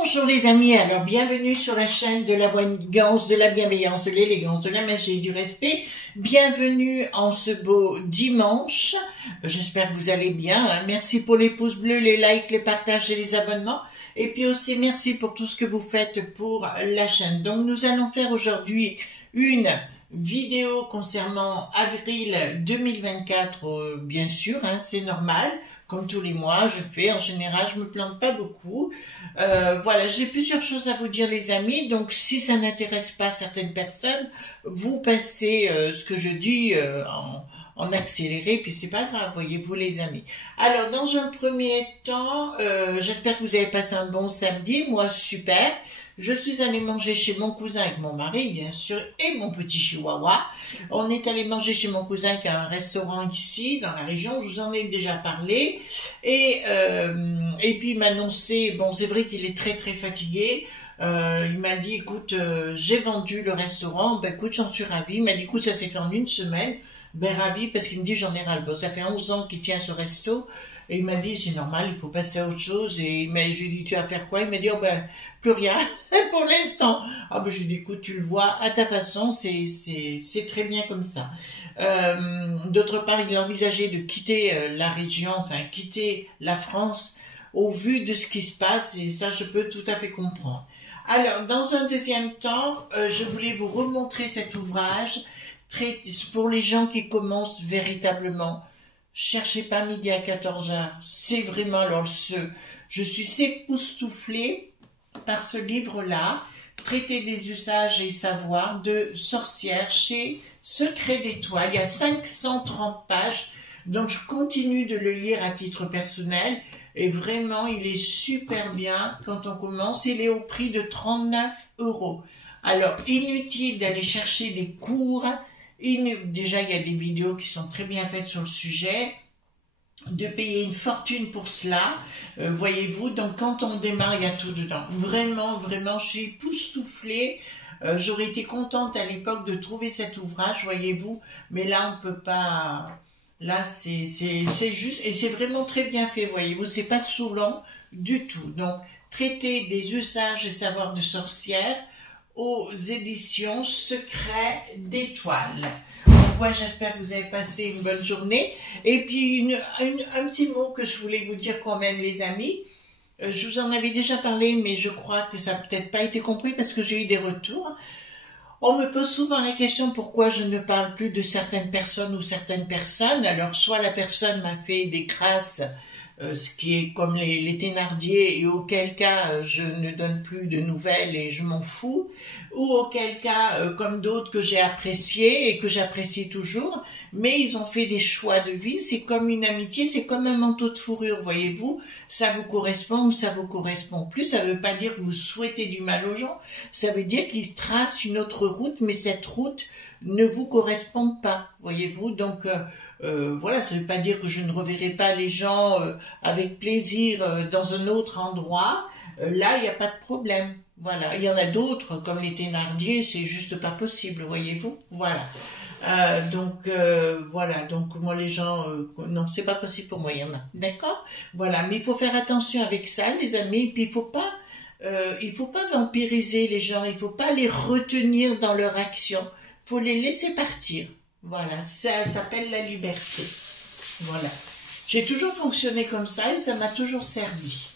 Bonjour les amis, alors bienvenue sur la chaîne de la voyance, de la bienveillance, de l'élégance, de la magie et du respect. Bienvenue en ce beau dimanche. J'espère que vous allez bien. Merci pour les pouces bleus, les likes, les partages et les abonnements. Et puis aussi merci pour tout ce que vous faites pour la chaîne. Donc nous allons faire aujourd'hui une vidéo concernant avril 2024, bien sûr, hein, c'est normal. Comme tous les mois, je fais, en général, je me plante pas beaucoup. Voilà, j'ai plusieurs choses à vous dire, les amis. Donc, si ça n'intéresse pas certaines personnes, vous passez ce que je dis en accéléré, puis c'est pas grave, voyez-vous, les amis. Alors, dans un premier temps, j'espère que vous avez passé un bon samedi. Moi, super. Je suis allée manger chez mon cousin avec mon mari, bien sûr, et mon petit chihuahua. On est allé manger chez mon cousin qui a un restaurant ici, dans la région, je vous en ai déjà parlé. Et puis il m'a annoncé, bon c'est vrai qu'il est très fatigué, il m'a dit, écoute, j'ai vendu le restaurant, ben écoute, j'en suis ravie. Il m'a dit, écoute, ça s'est fait en une semaine, ben ravi, parce qu'il me dit, j'en ai ras-le-bol. Ça fait 11 ans qu'il tient ce resto. Et il m'a dit, c'est normal, il faut passer à autre chose. Et je lui ai dit, tu vas faire quoi? Il m'a dit, oh ben, plus rien, pour l'instant. Ah ben, je lui ai dit, écoute, tu le vois, à ta façon, c'est très bien comme ça. D'autre part, il envisageait de quitter la région, enfin, quitter la France, au vu de ce qui se passe, et ça, je peux tout à fait comprendre. Alors, dans un deuxième temps, je voulais vous remontrer cet ouvrage, pour les gens qui commencent véritablement. Cherchez pas midi à 14 h, c'est vraiment alors je suis époustouflée par ce livre-là, Traité des usages et savoirs de sorcière chez Secret d'Étoile. Il y a 530 pages, donc je continue de le lire à titre personnel et vraiment il est super bien quand on commence. Il est au prix de 39 €. Alors inutile d'aller chercher des cours. Déjà, il y a des vidéos qui sont très bien faites sur le sujet, de payer une fortune pour cela, voyez-vous. Donc, quand on démarre, il y a tout dedans. Vraiment, je suis époustouflée. J'aurais été contente à l'époque de trouver cet ouvrage, voyez-vous, mais là, on peut pas. Là, c'est juste, et c'est vraiment très bien fait, voyez-vous. C'est pas saoulant du tout. Donc, Traité des usages et savoirs de sorcière, aux éditions Secret d'Étoile. Donc, ouais, j'espère que vous avez passé une bonne journée. Et puis, un petit mot que je voulais vous dire quand même, les amis. Je vous en avais déjà parlé, mais je crois que ça n'a peut-être pas été compris parce que j'ai eu des retours. On me pose souvent la question pourquoi je ne parle plus de certaines personnes ou certaines personnes. Alors, soit la personne m'a fait des grâces, ce qui est comme les Thénardier, et auquel cas je ne donne plus de nouvelles et je m'en fous, ou auquel cas comme d'autres que j'ai appréciés et que j'apprécie toujours, mais ils ont fait des choix de vie. C'est comme une amitié, c'est comme un manteau de fourrure, voyez-vous, ça vous correspond ou ça vous correspond plus. Ça ne veut pas dire que vous souhaitez du mal aux gens, ça veut dire qu'ils tracent une autre route, mais cette route ne vous correspond pas, voyez-vous. Donc voilà, ça ne veut pas dire que je ne reverrai pas les gens avec plaisir dans un autre endroit. Là, il n'y a pas de problème. Voilà, il y en a d'autres, comme les Thénardier, c'est juste pas possible, voyez-vous. Voilà. Voilà, donc moi les gens, non, c'est pas possible pour moi, il y en a. D'accord? Voilà, mais il faut faire attention avec ça, les amis. Puis il faut pas vampiriser les gens, il faut pas les retenir dans leur action. Il faut les laisser partir. Voilà, ça s'appelle la liberté. Voilà. J'ai toujours fonctionné comme ça et ça m'a toujours servi.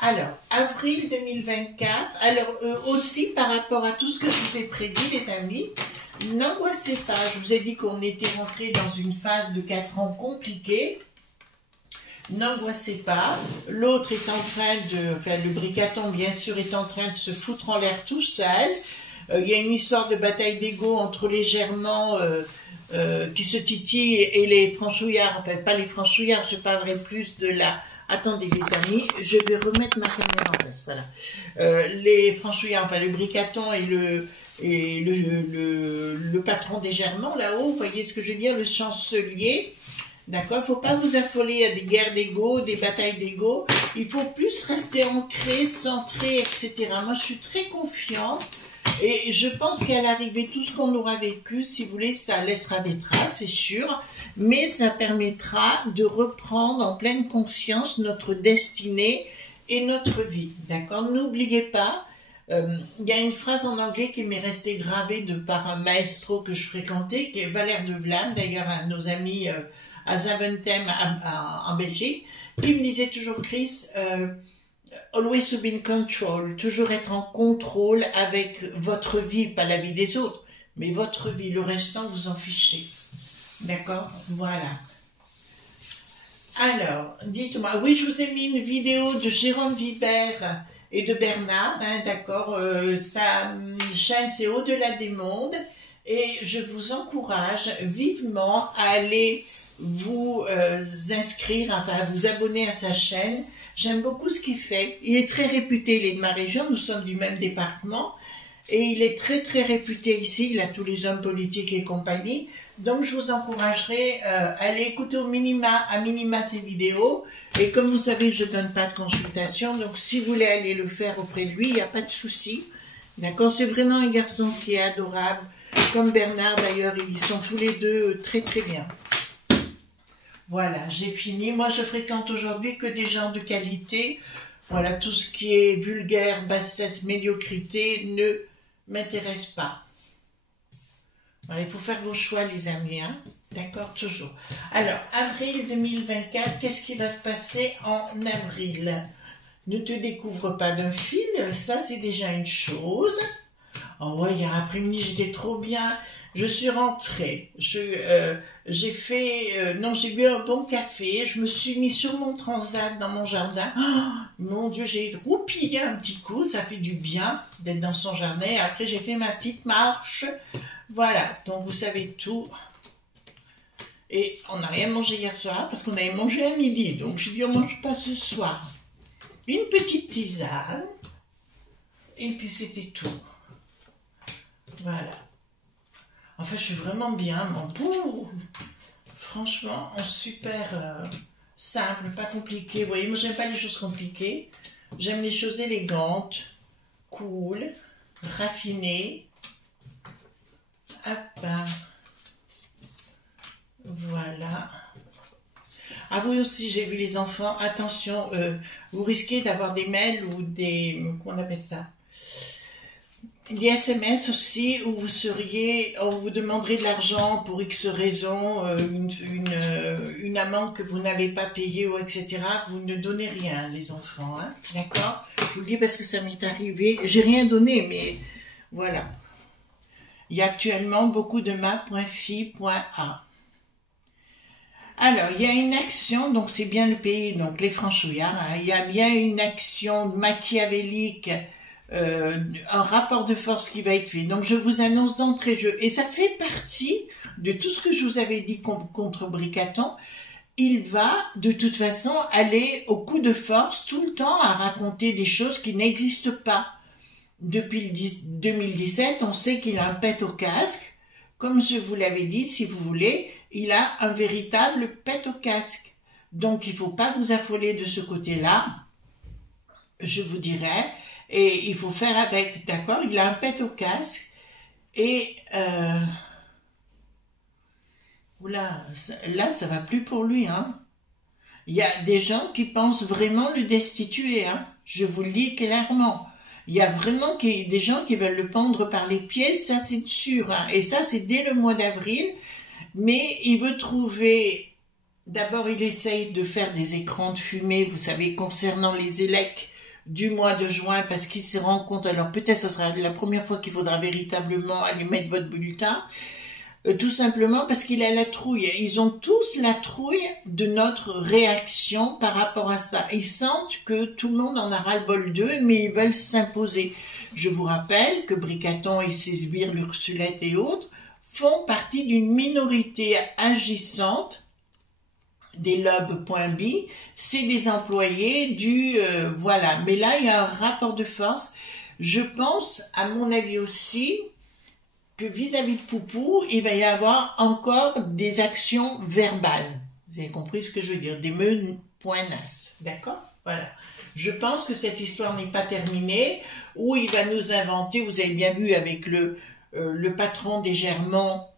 Alors, avril 2024. Alors, aussi, par rapport à tout ce que je vous ai prédit, les amis, n'angoissez pas. Je vous ai dit qu'on était rentré dans une phase de 4 ans compliquée. N'angoissez pas. L'autre est en train de, enfin, le bricaton, bien sûr, est en train de se foutre en l'air tout seul. Il y a une histoire de bataille d'ego entre les Germans qui se titillent et les franchouillards, enfin pas les franchouillards, je parlerai plus de la... Attendez les amis, je vais remettre ma caméra en place, voilà. Les franchouillards, enfin le Bricaton et le patron des Germans là-haut, vous voyez ce que je veux dire, le chancelier. D'accord, faut pas vous affoler à des guerres d'ego, des batailles d'ego. Il faut plus rester ancré, centré, etc. Moi, je suis très confiante et je pense qu'à l'arrivée, tout ce qu'on aura vécu, si vous voulez, ça laissera des traces, c'est sûr, mais ça permettra de reprendre en pleine conscience notre destinée et notre vie. D'accord, n'oubliez pas, il y a une phrase en anglais qui m'est restée gravée par un maestro que je fréquentais, qui est Valère de Vlaam, d'ailleurs, un de nos amis à Zaventem en Belgique, qui me disait toujours, Chris, always to be in control, toujours être en contrôle avec votre vie, pas la vie des autres, mais votre vie, le restant vous en fichez. D'accord? Voilà. Alors, dites-moi, oui, je vous ai mis une vidéo de Jérôme Vibert et de Bernard, hein, d'accord, sa chaîne c'est Au-delà des mondes, et je vous encourage vivement à aller vous inscrire, enfin à vous abonner à sa chaîne. J'aime beaucoup ce qu'il fait. Il est très réputé, il est de ma région, nous sommes du même département, et il est très très réputé ici, il a tous les hommes politiques et compagnie. Donc je vous encouragerai à aller écouter à minima ses vidéos, et comme vous savez, je ne donne pas de consultation, donc si vous voulez aller le faire auprès de lui, il n'y a pas de souci. D'accord, c'est vraiment un garçon qui est adorable, comme Bernard d'ailleurs, ils sont tous les deux très très bien. Voilà, j'ai fini. Moi, je fréquente aujourd'hui que des gens de qualité. Voilà, tout ce qui est vulgaire, bassesse, médiocrité ne m'intéresse pas. Voilà, il faut faire vos choix, les amis, hein. D'accord, toujours. Alors, avril 2024, qu'est-ce qui va se passer en avril? Ne te découvre pas d'un fil, ça c'est déjà une chose. Oh ouais, hier après-midi, j'étais trop bien. Je suis rentrée, j'ai fait, non, j'ai bu un bon café, je me suis mis sur mon transat dans mon jardin. Oh, mon Dieu, j'ai roupillé un petit coup, ça fait du bien d'être dans son jardin. Et après, j'ai fait ma petite marche. Voilà, donc vous savez tout. Et on n'a rien mangé hier soir parce qu'on avait mangé à midi. Donc je dis, on ne mange pas ce soir. Une petite tisane. Et puis c'était tout. Voilà. Enfin, je suis vraiment bien, mon beau. Franchement, super simple, pas compliqué. Vous voyez, moi, j'aime pas les choses compliquées. J'aime les choses élégantes, cool, raffinées. Hop. Voilà. Ah oui, aussi, j'ai vu les enfants. Attention, vous risquez d'avoir des mails ou des... Comment on appelle ça? Des SMS aussi où on vous demanderait de l'argent pour X raison, une amende que vous n'avez pas payée ou etc. Vous ne donnez rien, les enfants, hein, d'accord? Je vous le dis parce que ça m'est arrivé. J'ai rien donné, mais voilà. Il y a actuellement beaucoup de ma.fi.a. Alors, il y a une action, donc c'est bien le pays, donc les franchouillards, hein, il y a bien une action machiavélique, un rapport de force qui va être fait. Donc je vous annonce d'entrée de jeu, et ça fait partie de tout ce que je vous avais dit contre Bricaton. Il va de toute façon aller au coup de force tout le temps à raconter des choses qui n'existent pas. Depuis 2017, on sait qu'il a un pet au casque. Comme je vous l'avais dit, si vous voulez, il a un véritable pet au casque. Donc il ne faut pas vous affoler de ce côté-là, je vous dirais. Et il faut faire avec, d'accord? Il a un pet au casque. Et oula, là, ça va plus pour lui, hein. Il y a des gens qui pensent vraiment le destituer, hein. Je vous le dis clairement. Il y a vraiment des gens qui veulent le pendre par les pieds, ça c'est sûr, hein. Et ça, c'est dès le mois d'avril. Mais il veut trouver... D'abord, il essaye de faire des écrans de fumée, vous savez, concernant les élects du mois de juin, parce qu'il se rend compte, alors peut-être ce sera la première fois qu'il faudra véritablement aller mettre votre bulletin, tout simplement parce qu'il a la trouille. Ils ont tous la trouille de notre réaction par rapport à ça. Ils sentent que tout le monde en a ras-le-bol d'eux, mais ils veulent s'imposer. Je vous rappelle que Bricaton et ses sbires, l'Ursulette et autres font partie d'une minorité agissante des lobes.b, c'est des employés du... voilà, mais là il y a un rapport de force. Je pense, à mon avis aussi, que vis-à-vis de Poupou, il va y avoir encore des actions verbales. Vous avez compris ce que je veux dire? Des menaces, d'accord? Voilà. Je pense que cette histoire n'est pas terminée, où il va nous inventer, vous avez bien vu avec le patron des Germans.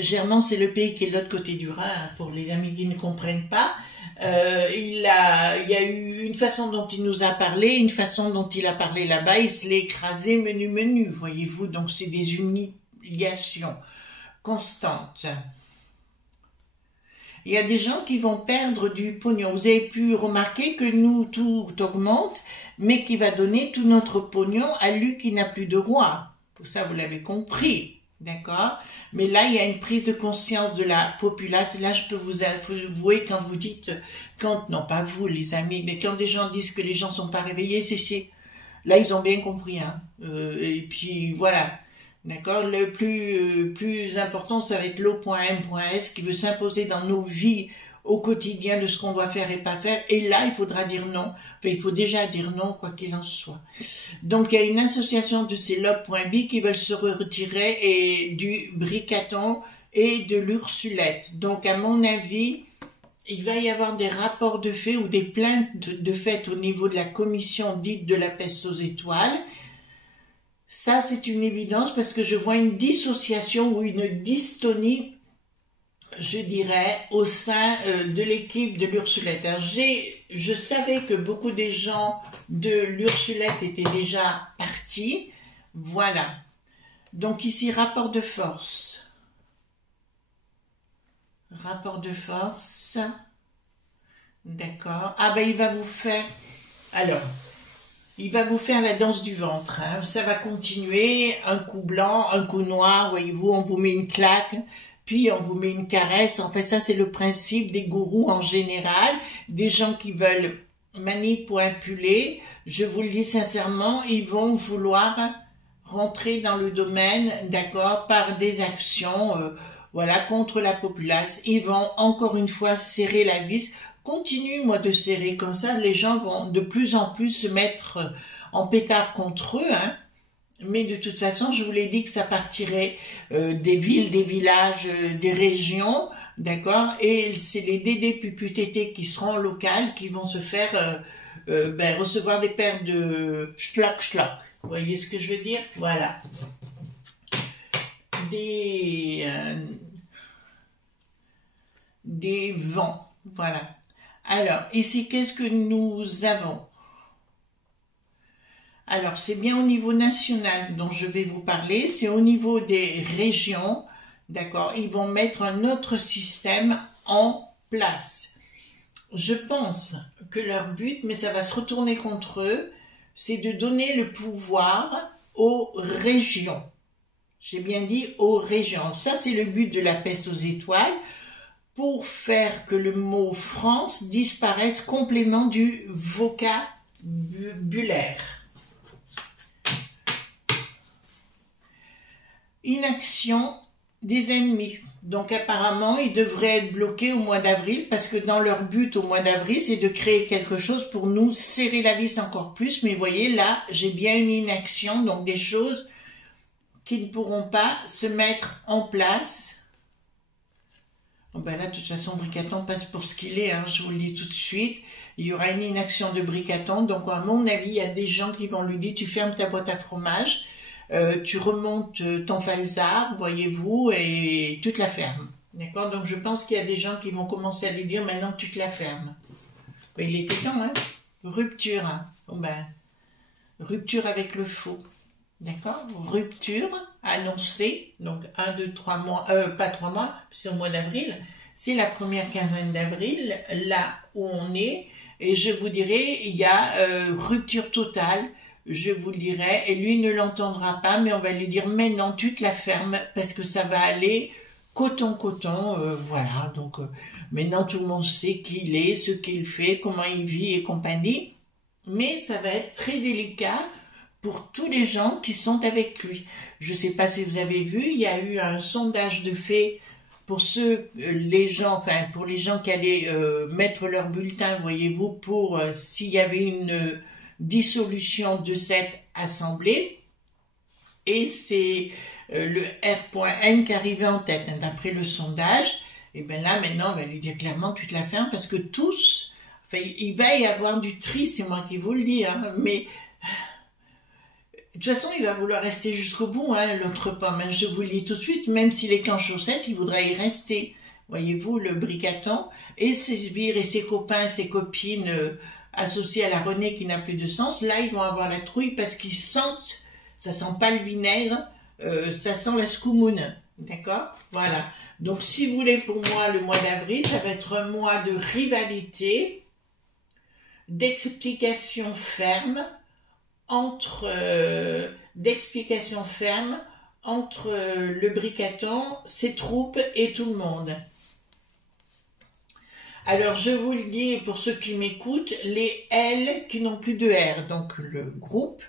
Germans, c'est le pays qui est de l'autre côté du Rhin, hein, pour les amis qui ne comprennent pas. Il y a eu une façon dont il nous a parlé, une façon dont il a parlé là-bas, il se l'est écrasé menu, voyez-vous, donc c'est des humiliations constantes. Il y a des gens qui vont perdre du pognon. Vous avez pu remarquer que nous, tout augmente, mais qui va donner tout notre pognon à lui qui n'a plus de roi. Pour ça, vous l'avez compris, d'accord? Mais là, il y a une prise de conscience de la populace. Là, je peux vous avouer quand vous dites, non pas vous les amis, mais quand des gens disent que les gens sont pas réveillés, là, ils ont bien compris. Hein. Et puis, voilà. D'accord. Le plus important, ça va être l'O.M.S qui veut s'imposer dans nos vies au quotidien de ce qu'on doit faire et pas faire. Et là, il faudra dire non. Enfin, il faut déjà dire non, quoi qu'il en soit. Donc, il y a une association de ces lobes.b qui veulent se retirer et du Bricaton et de l'Ursulette. Donc, à mon avis, il va y avoir des rapports de fait ou des plaintes de fait au niveau de la commission dite de la peste aux étoiles. Ça, c'est une évidence parce que je vois une dissociation ou une dystonie, je dirais, au sein de l'équipe de l'Ursulette. Je savais que beaucoup des gens de l'Ursulette étaient déjà partis. Voilà. Donc ici, rapport de force. Rapport de force. D'accord. Ah ben, il va vous faire... Alors... Il va vous faire la danse du ventre, hein. Ça va continuer, un coup blanc, un coup noir, voyez-vous, on vous met une claque, puis on vous met une caresse. En fait, ça c'est le principe des gourous en général, des gens qui veulent manipuler. Je vous le dis sincèrement, ils vont vouloir rentrer dans le domaine, d'accord, par des actions, voilà, contre la populace. Ils vont encore une fois serrer la vis. Continue, moi, de serrer comme ça, les gens vont de plus en plus se mettre en pétard contre eux, hein. Mais de toute façon, je vous l'ai dit que ça partirait des villes, des villages, des régions, d'accord? Et c'est les Dédé Puputété qui seront locales, qui vont se faire recevoir des paires de schlock. Vous voyez ce que je veux dire? Voilà. Des vents, voilà. Alors, ici, qu'est-ce que nous avons? Alors, c'est bien au niveau national dont je vais vous parler, c'est au niveau des régions, d'accord? Ils vont mettre un autre système en place. Je pense que leur but, mais ça va se retourner contre eux, c'est de donner le pouvoir aux régions. J'ai bien dit aux régions. Ça, c'est le but de la peste aux étoiles, pour faire que le mot France disparaisse complètement du vocabulaire. Inaction des ennemis. Donc apparemment, ils devraient être bloqués au mois d'avril parce que dans leur but au mois d'avril, c'est de créer quelque chose pour nous serrer la vis encore plus. Mais vous voyez, là, j'ai bien une inaction, donc des choses qui ne pourront pas se mettre en place. Bon ben là, de toute façon, Bricaton passe pour ce qu'il est, hein, je vous le dis tout de suite. Il y aura une inaction de Bricaton, donc à mon avis, il y a des gens qui vont lui dire, tu fermes ta boîte à fromage, tu remontes ton falzar, voyez-vous, et tu te la fermes. D'accord? Donc je pense qu'il y a des gens qui vont commencer à lui dire, maintenant tu te la fermes. Ben, il était temps, hein? Rupture, hein? Bon ben, rupture avec le faux. D'accord? Rupture annoncée, donc 1, 2, 3 mois, pas 3 mois, c'est au mois d'avril, c'est la première quinzaine d'avril, là où on est, et je vous dirai, il y a rupture totale, je vous le dirai, et lui ne l'entendra pas, mais on va lui dire, mais non, tu te la fermes, parce que ça va aller coton, voilà, donc maintenant tout le monde sait qui il est, ce qu'il fait, comment il vit et compagnie, mais ça va être très délicat, pour tous les gens qui sont avec lui. Je ne sais pas si vous avez vu, il y a eu un sondage de fait pour les gens qui allaient mettre leur bulletin, voyez-vous, pour s'il y avait une dissolution de cette assemblée. Et c'est le R.N qui arrivait en tête, hein, d'après le sondage. Et bien là, maintenant, on va lui dire clairement, tu te la fermes, parce que tous, enfin, il va y avoir du tri, c'est moi qui vous le dis, hein, mais de toute façon, il va vouloir rester jusqu'au bout, hein, l'autre pomme, hein, je vous le dis tout de suite, même s'il est qu'en chaussettes, il voudra y rester. Voyez-vous, le bricaton, et ses sbires, et ses copains, ses copines associées à la Renée qui n'a plus de sens, là, ils vont avoir la trouille parce qu'ils sentent, ça sent pas le vinaigre, ça sent la scoumoune, d'accord? Voilà. Donc, si vous voulez, pour moi, le mois d'avril, ça va être un mois de rivalité, d'explications fermes, entre le bricaton, ses troupes et tout le monde. Alors je vous le dis pour ceux qui m'écoutent, les L qui n'ont plus de R, donc le groupe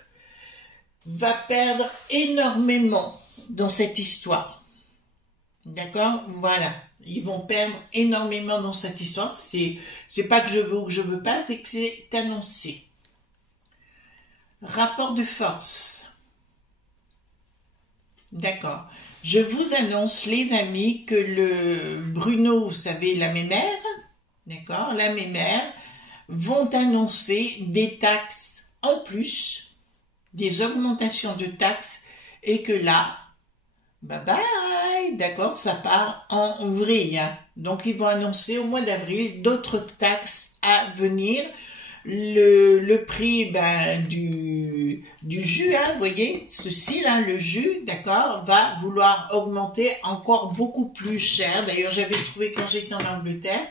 va perdre énormément dans cette histoire. D'accord? Voilà. Ils vont perdre énormément dans cette histoire. C'est pas que je veux ou que je veux pas, c'est que c'est annoncé. Rapport de force. D'accord. Je vous annonce, les amis, que le Bruno, vous savez, la mémère, d'accord, la mémère, vont annoncer des taxes en plus, des augmentations de taxes, et que là, bye bye, d'accord, ça part en vrille. Donc, ils vont annoncer au mois d'avril d'autres taxes à venir. Le prix du jus, hein, vous voyez, ceci là, le jus, d'accord, va vouloir augmenter encore beaucoup plus cher. D'ailleurs, j'avais trouvé quand j'étais en Angleterre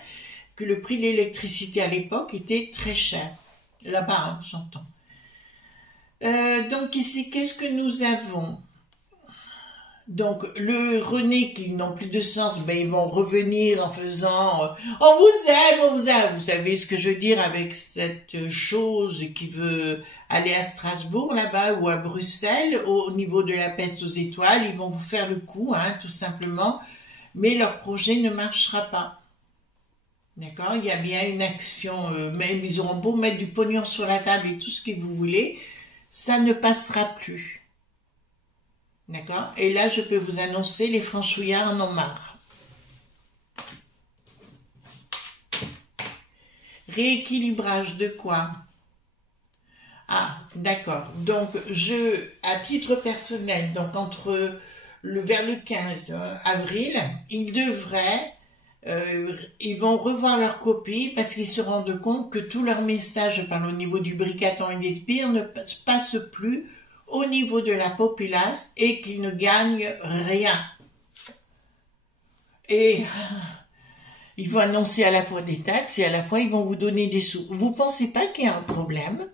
que le prix de l'électricité à l'époque était très cher. Là-bas, hein, j'entends. Donc ici, qu'est-ce que nous avons? Donc, le René qui n'ont plus de sens, ben, ils vont revenir en faisant on vous aime, on vous aime. Vous savez ce que je veux dire avec cette chose qui veut aller à Strasbourg, là-bas, ou à Bruxelles, au niveau de la peste aux étoiles. Ils vont vous faire le coup, hein, tout simplement. Mais leur projet ne marchera pas. D'accord? Il y a bien une action, même ils auront beau mettre du pognon sur la table et tout ce que vous voulez, ça ne passera plus. D'accord? Et là, je peux vous annoncer, les franchouillards en ont marre. Rééquilibrage de quoi? Ah, d'accord. Donc, à titre personnel, donc vers le 15 avril, ils vont revoir leur copie parce qu'ils se rendent compte que tous leurs messages, je parle au niveau du bricaton et des sbires, ne passent plus au niveau de la populace et qu'ils ne gagnent rien. Et ils vont annoncer à la fois des taxes et à la fois ils vont vous donner des sous. Vous pensez pas qu'il y a un problème?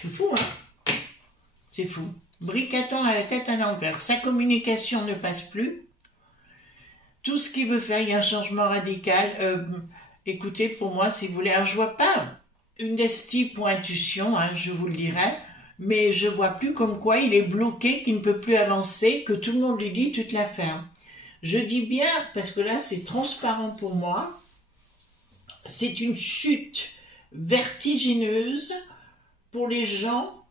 C'est fou, hein? C'est fou. Bricaton à la tête à l'envers. Sa communication ne passe plus. Tout ce qu'il veut faire, il y a un changement radical. Écoutez, pour moi, si vous voulez, alors je vois pas une estie pour intuition, hein, je vous le dirai, mais je vois plus comme quoi il est bloqué, qu'il ne peut plus avancer, que tout le monde lui dit, tu te la fermes. Je dis bien, parce que là, c'est transparent pour moi, c'est une chute vertigineuse pour les gens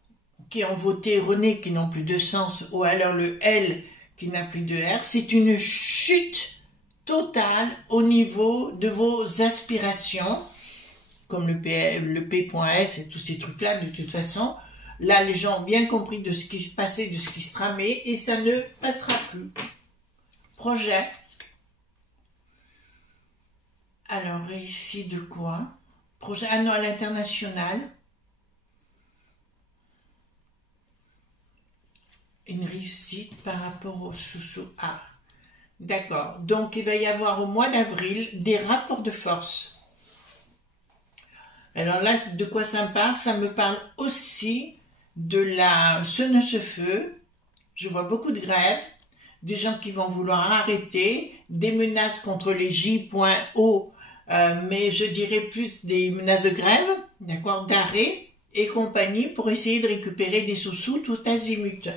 qui ont voté René, qui n'ont plus de sens, ou alors le L qui n'a plus de R, c'est une chute totale au niveau de vos aspirations, comme le P.S et tous ces trucs-là, de toute façon. Là, les gens ont bien compris de ce qui se passait, de ce qui se tramait, et ça ne passera plus. Projet. Alors, ici, de quoi? Projet, ah non, à l'international. Une réussite par rapport au sous-sous. Ah, d'accord. Donc, il va y avoir au mois d'avril des rapports de force. Alors là, de quoi ça me parle? Ça me parle aussi de la feu. Je vois beaucoup de grèves, des gens qui vont vouloir arrêter, des menaces contre les J.O, mais je dirais plus des menaces de grève, d'accord, d'arrêt, et compagnie pour essayer de récupérer des sous-sous tout azimut.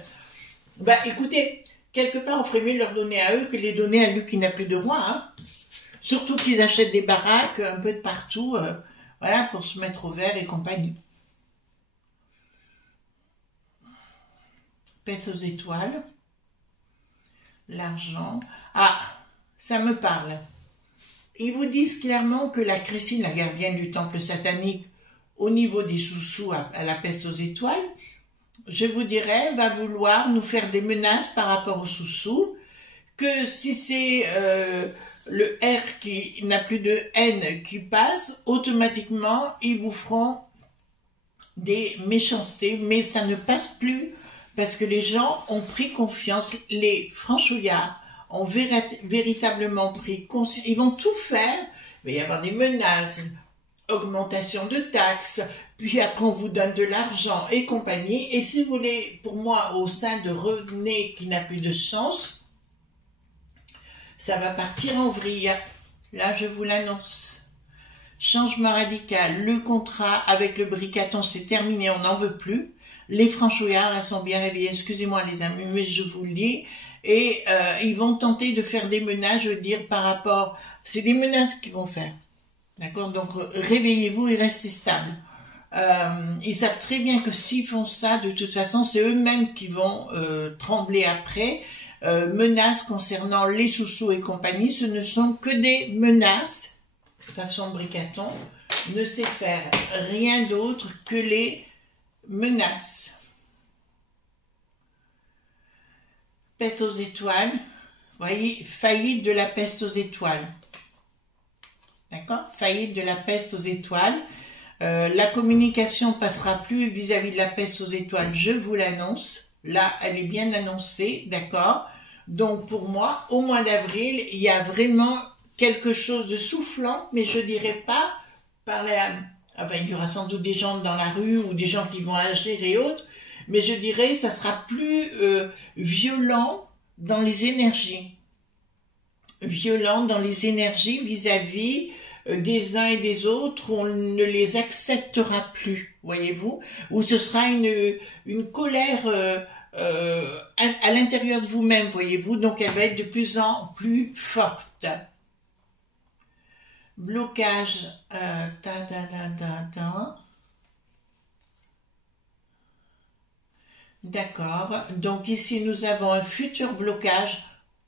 Bah écoutez, quelque part on ferait mieux de leur donner à eux que de les donner à lui qui n'a plus de roi. Hein. Surtout qu'ils achètent des baraques un peu de partout, voilà, pour se mettre au vert et compagnie. Pèse aux étoiles. L'argent. Ah, ça me parle. Ils vous disent clairement que la Crécine, la gardienne du temple satanique, au niveau des sous-sous à la peste aux étoiles, je vous dirais, va vouloir nous faire des menaces par rapport aux sous-sous, que si c'est le R qui n'a plus de N qui passe, automatiquement, ils vous feront des méchancetés, mais ça ne passe plus, parce que les gens ont pris confiance, les franchouillards ont véritablement pris conscience, ils vont tout faire, il va y avoir des menaces, augmentation de taxes, puis après on vous donne de l'argent et compagnie, et si vous voulez, pour moi, au sein de René qui n'a plus de sens, ça va partir en vrille, là je vous l'annonce. Changement radical, le contrat avec le bricaton c'est terminé, on n'en veut plus, les franchouillards là sont bien réveillés, excusez-moi les amis, mais je vous le dis, et ils vont tenter de faire des menaces, je veux dire, par rapport, c'est des menaces qu'ils vont faire. D'accord, donc réveillez-vous et restez stable. Ils savent très bien que s'ils font ça, de toute façon, c'est eux-mêmes qui vont trembler après. Menaces concernant les sous-sous et compagnie, ce ne sont que des menaces. Façon bricaton ne sait faire rien d'autre que les menaces. Peste aux étoiles, voyez, faillite de la peste aux étoiles. D'accord? Faillite de la peste aux étoiles. La communication passera plus vis-à-vis de la peste aux étoiles, je vous l'annonce. Là, elle est bien annoncée, d'accord? Donc, pour moi, au mois d'avril, il y a vraiment quelque chose de soufflant, mais je dirais pas par la... Enfin, il y aura sans doute des gens dans la rue ou des gens qui vont agir et autres, mais je dirais ça sera plus violent dans les énergies. Violent dans les énergies vis-à-vis des uns et des autres, on ne les acceptera plus, voyez-vous, ou ce sera une colère à l'intérieur de vous-même, voyez-vous, donc elle va être de plus en plus forte. Blocage, D'accord, donc ici nous avons un futur blocage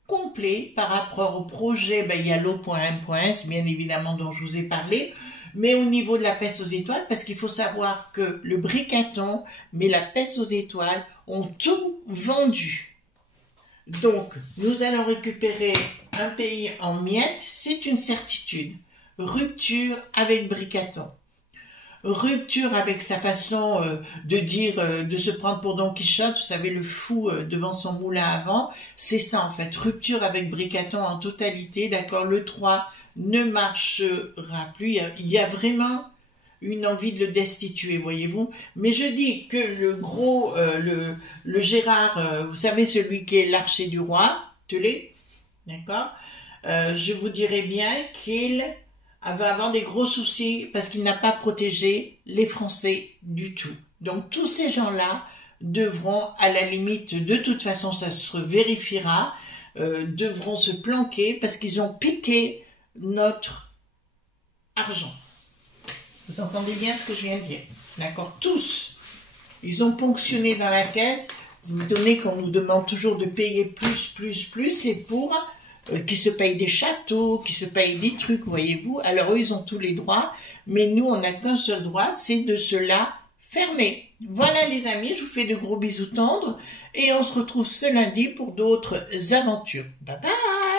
complet par rapport au projet, il y a l'eau.m.s, bien évidemment, dont je vous ai parlé, mais au niveau de la peste aux étoiles, parce qu'il faut savoir que le bricaton, mais la peste aux étoiles, ont tout vendu. Donc, nous allons récupérer un pays en miettes, c'est une certitude. Rupture avec bricaton. Rupture avec sa façon de dire, de se prendre pour Don Quichotte, vous savez, le fou devant son moulin à vent, c'est ça en fait, rupture avec bricaton en totalité, d'accord, le 3 ne marchera plus, il y a vraiment une envie de le destituer, voyez-vous, mais je dis que le gros, le Gérard, vous savez, celui qui est l'archer du roi, Telé, d'accord, je vous dirais bien qu'il va avoir des gros soucis parce qu'il n'a pas protégé les Français du tout. Donc tous ces gens-là devront, à la limite, de toute façon ça se vérifiera, devront se planquer parce qu'ils ont piqué notre argent. Vous entendez bien ce que je viens de dire? D'accord? Tous. Ils ont ponctionné dans la caisse. Vous donnez qu'on nous demande toujours de payer plus, c'est pour... qui se payent des châteaux, qui se payent des trucs, voyez-vous. Alors eux, ils ont tous les droits, mais nous, on n'a qu'un seul droit, c'est de se la fermer. Voilà les amis, je vous fais de gros bisous tendres, et on se retrouve ce lundi pour d'autres aventures. Bye bye!